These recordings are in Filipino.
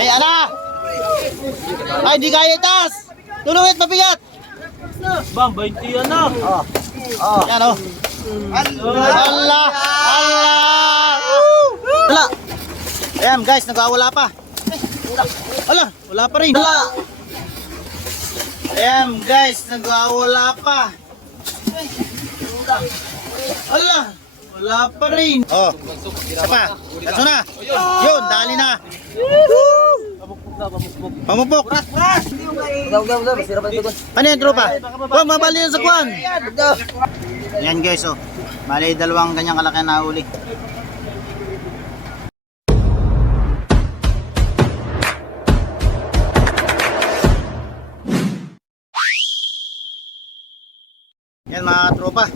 Kaya na! Ay, di kaya itaas! Tulungit, mabigat! Bang, 20 yan na. Yan o. Allah! Allah! Wala! Ayan guys, nagwawala pa. Wala, wala pa rin. Wala! Ayan guys, nagwawala pa. Wala! Wala pa rin. Oh, isa pa. Kaso na. Yun, dali na. Pamupok. Ano yung tropa? Oh, mabali yan sa kwan. Yan guys, oh. Bali, dalawang ganyang kalaki na uli. Yan mga tropa.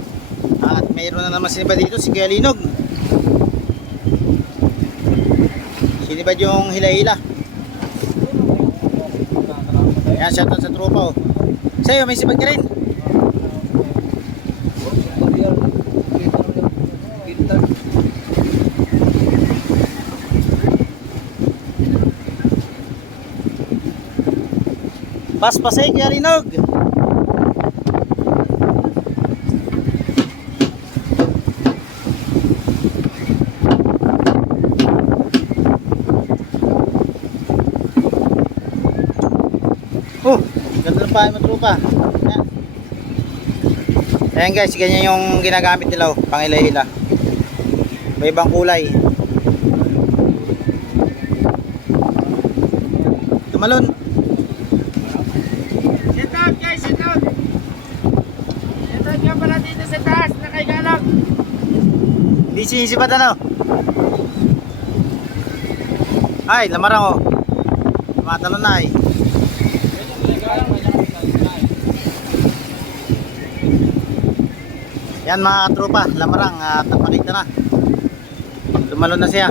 At mayroon na naman sinibad dito si Kuya Linog. Sinibad yung hila-hila. Yan, shoutout sa tropa oh. Sa'yo, may sibad ka rin. Pas-pasay Kuya Linog. Oh, ganda ng pahay mo tropa. Ayan. Ayan guys, ganyan yung ginagamit nila oh, pang hila-hila. May ibang kulay. Tumalon. Sit out guys, sit out. Sit out nga pala dito sa taas, nakaigalang. Hindi sinisipat ano. Ay, lamarang oh. Tumatalon na eh. Yan mga tropa, lamarang at napakita na. Tumalon na siya.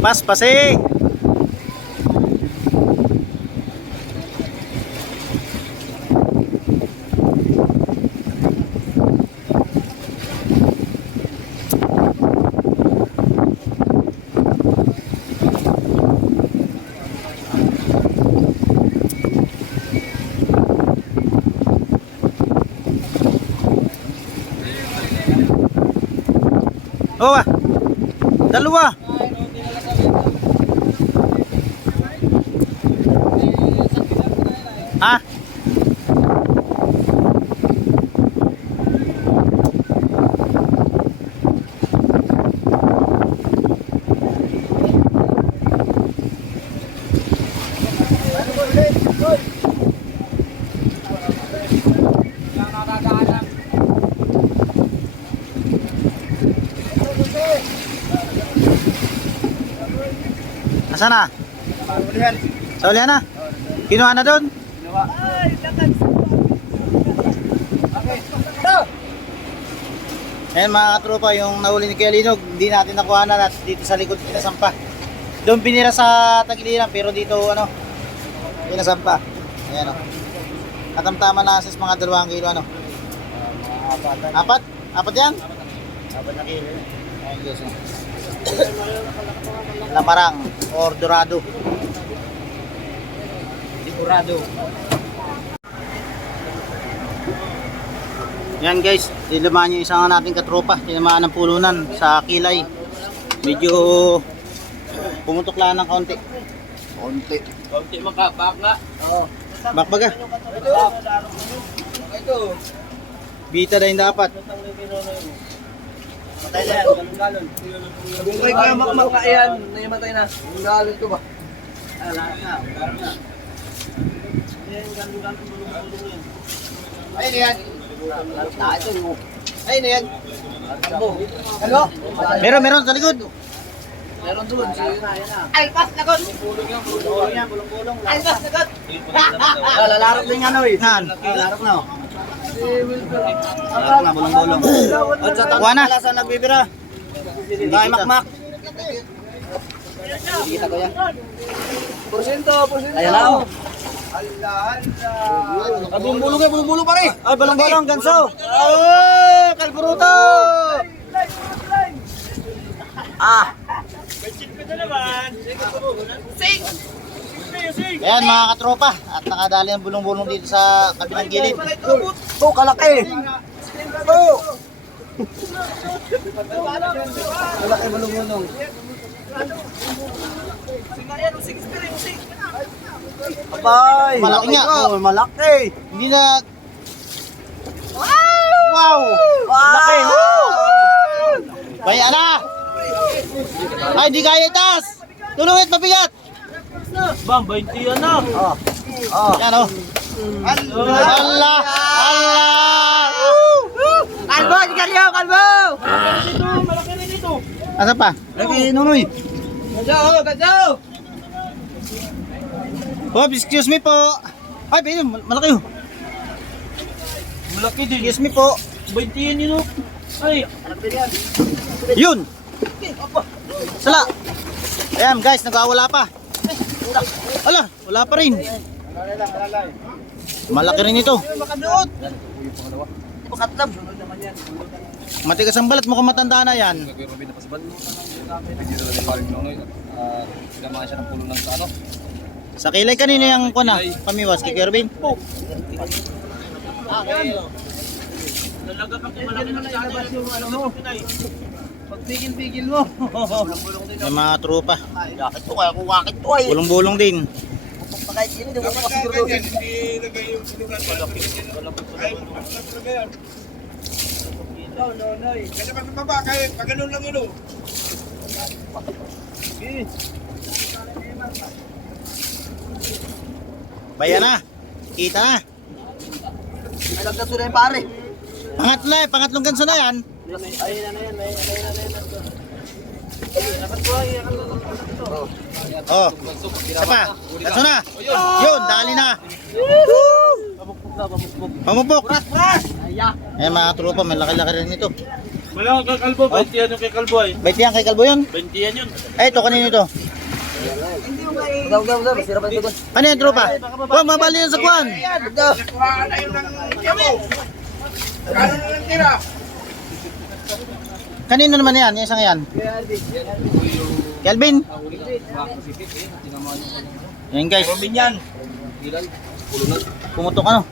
Pas-pasi. Oh, dalawa. Ha? Nasaan na? Sa ulihan na? Kinuha na doon? Ayan mga tropa, yung nahuli ni Kuya Linog, hindi natin nakuha na dito sa likod pinasampa. Doon pinira sa tagiliran pero dito ano, pinasampa. Ayan o. Katamtama na sa mga 2 kilo ano. Apat? Apat yan? Apat na kilo. Ayan guys o. Lamarang or dorado. Dorado. Yan guys, tinamaan yung isang nating katropa, tinamaan ng pulunan sa kilay. Medyo pumutok lang ng kaunti. Konti makabak nga. Oo. Bakbaga. Ito. Bita na yung dapat. Matay na yan, galon-galon. Kung kayo kaya makmaka yan, namatay na. Yung galon ko ba? Lahat na. Yan, galon-galon, bulong-bulong yan. Ayun yan. Ayun yan. Hello? Meron sa likod. Meron doon. Alpas na god. Bulong-bulong. Alpas na god. Lalarap din ano eh. Nan. Lalarap na. Sarap na, bulong-bulong. At sa Kuha na. sa nagbibira. Dahil makmak. Kita ko yan. Porsyento. Ayan na oh. Bulong-bulong pare. Ay, bulong-bulong, ganso. Oh, kalburuto. Ah. Ayan mga katropa, at nakadali ang bulong-bulong dito sa kabilang gilid. Oh, kalaki. Oh. Kalaki bulong-bulong. Abay, Malaki nga. Oh, malaki. Hindi na... Wow! Laki. Kaya na! Ay, di kaya itas! Tulungit, mabigat! Bang, 20 yan na. Oh. Oh. Yan o. Allah! Allah! Kalbo, sigarilyo, kalbo. Asa pa? Lagi, nunoy. Gadyo. Oh, excuse me po. Ay, bayo, malaki oh. Malaki din. Excuse me po. 20 yan yun. Ay. Yun! Sala! Ayan guys, nagwawala pa. Ala, wala pa rin. Malaki rin ito. Pakatlab. Matigas ang balat, mukhang matanda na yan. Sa kilay kanina yung kuna, pamiwas kay Kervin. Pagpigil-pigil mo. May mga tropa. Yakit to kaya kung wakit to ay. Bulong-bulong din. Kahit yun, hindi mo makasiguro. Kasi pag baba, kahit pag ganun lang yun o. Bayan na. Kita na. Ay, nagdato na yung pare. Pangatlo eh, pangatlong ganso na yan. Oh, isa pa. Ganso na. Yun, dali na. Pamupok. Eh mga tropa, may laki-laki rin ito. Wala kay Kalbo, 20 yan yung kay Kalbo ay. Bait yan kay Kalbo yun. 20 yan yun. Eh, ito kanino ito? Udaw, masira pa ito. Ano yung tropa? Oh, mabali yan sa kwan. Kuhaan na yun ng kamo. Kano na lang tira? Kanino naman yan? Yung isang yan? Kelvin. Yan guys. Yan. Pumutok ano?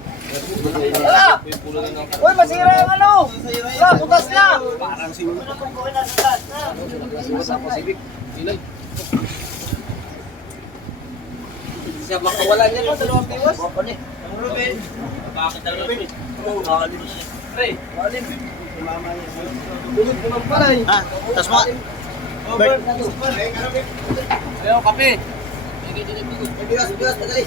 Uy, masira yung ano. Wala, butas na. Siya makawala niya no, dalawang biwas. Ruben. Bakit dalawang biwas? Pre, walim. Tulog naman pala eh. Ah, tas mga... Bert. Ayaw, kape. Biwas, tagali.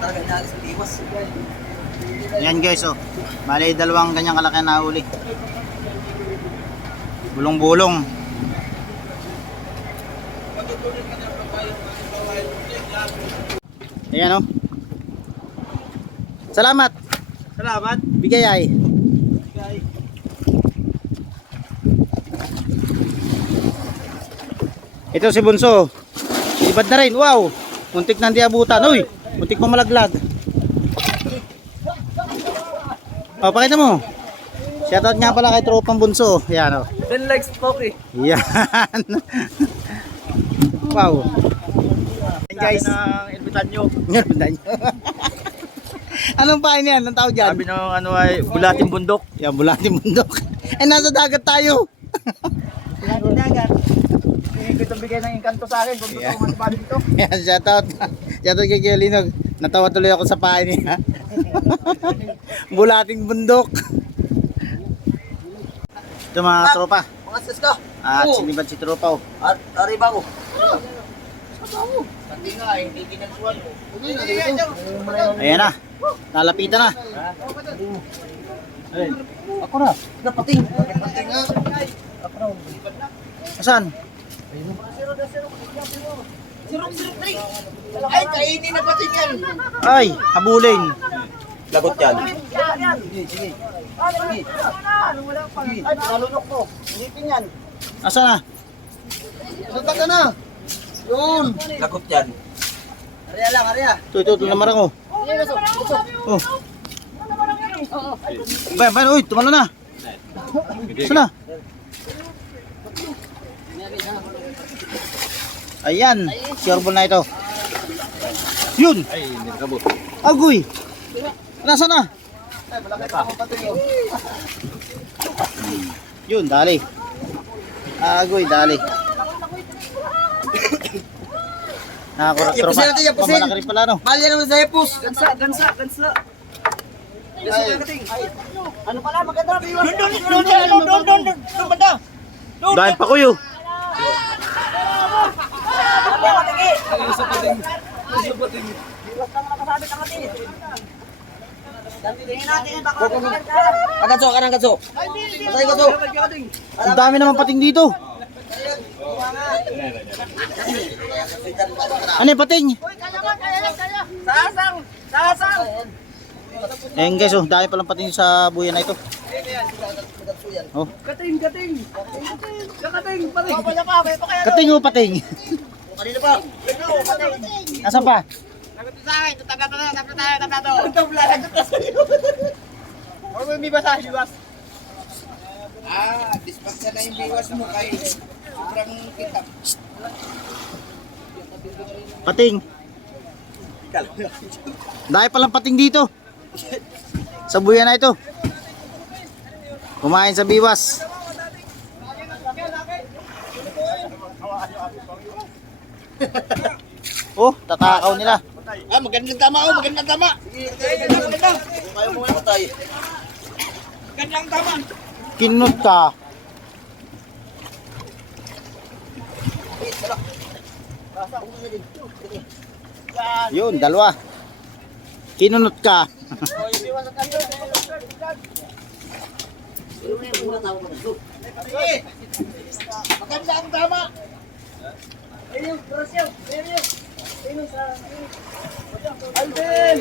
Talaga inalis ang iwas. Yan guys oh. Bali dalawang ganyang kalaki na uli. Bulong-bulong. Ayan oh. Salamat. Salamat. Bigay ay. Ito si Bunso. Ibad na rin. Wow. Muntik na hindi abutan. Uy. Muntik pa malaglag. Oh, pakita mo. Shoutout nga pala kay tropang Bunso. Yan oh. 10 likes Poki. Yan. Wow. Guys, ng ilbitan nyo. Yan, punta nyo. Anong pain yan? Anong tawag dyan? Sabi ng ano ay bulating bundok. Yan, bulating bundok. Eh, nasa dagat tayo. Dagat. Hindi ko itong bigay ng inkanto sa akin kung Yeah. totoo man pa dito. Yan, shoutout. Shoutout kay Kuya Linog. Natawa tuloy ako sa pain niya. Bulating bundok. Ito mga tropa. Mga sis ka. At sinibad si tropa. Oh. At arriba ko. Ayan na. Nalapitan na. Ako na. Napating. Asan? Sirop, 3. Ay, kainin na pati yan. Ay, habulin. Lagot yan. Ay, nalunok mo. Ngipin yan. Asa na? Sunta ka na. Yun. Lagot yan. Arya lang, arya. Ito, namarang oh. Oh. Bayan, uy, tumalo na. Asa na? Ayan, sure ball na ito. Yun! Ay, hindi nakabot. Agoy! Nasa na? Yun, dali. Agoy, dali. Nakakurak tropa. Yapusin natin, yapusin. Pamalaki rin pala, no? Balya naman sa hepos. Gansa. Ano pala, maganda. Doon. Banda. Dahil pa kuyo. Agatso, kanang gatso. Patay gatso. Ang dami naman pating dito. Ano yung pating? Sasang. Ayan guys, oh, dami palang pating sa buya na ito. Oh, Kating. Kakating, pare. kating o pating? Kanina pa. Nasaan pa? Sagot sa akin, taplato. Ito vlog. Or may basa, liwas. Dispatch na yung biwas mo kay sobrang kitap. Pating. Dahil palang pating dito. Sa buya na ito. Kumain sa biwas. Oh, tatakaw nila. Magandang tama oh, magandang tama. Maganda. Kayo mo patay. Magandang tama. Kinot ka. Yun, dalawa. Kinunot ka. Magandang tama. Ayun, Alden!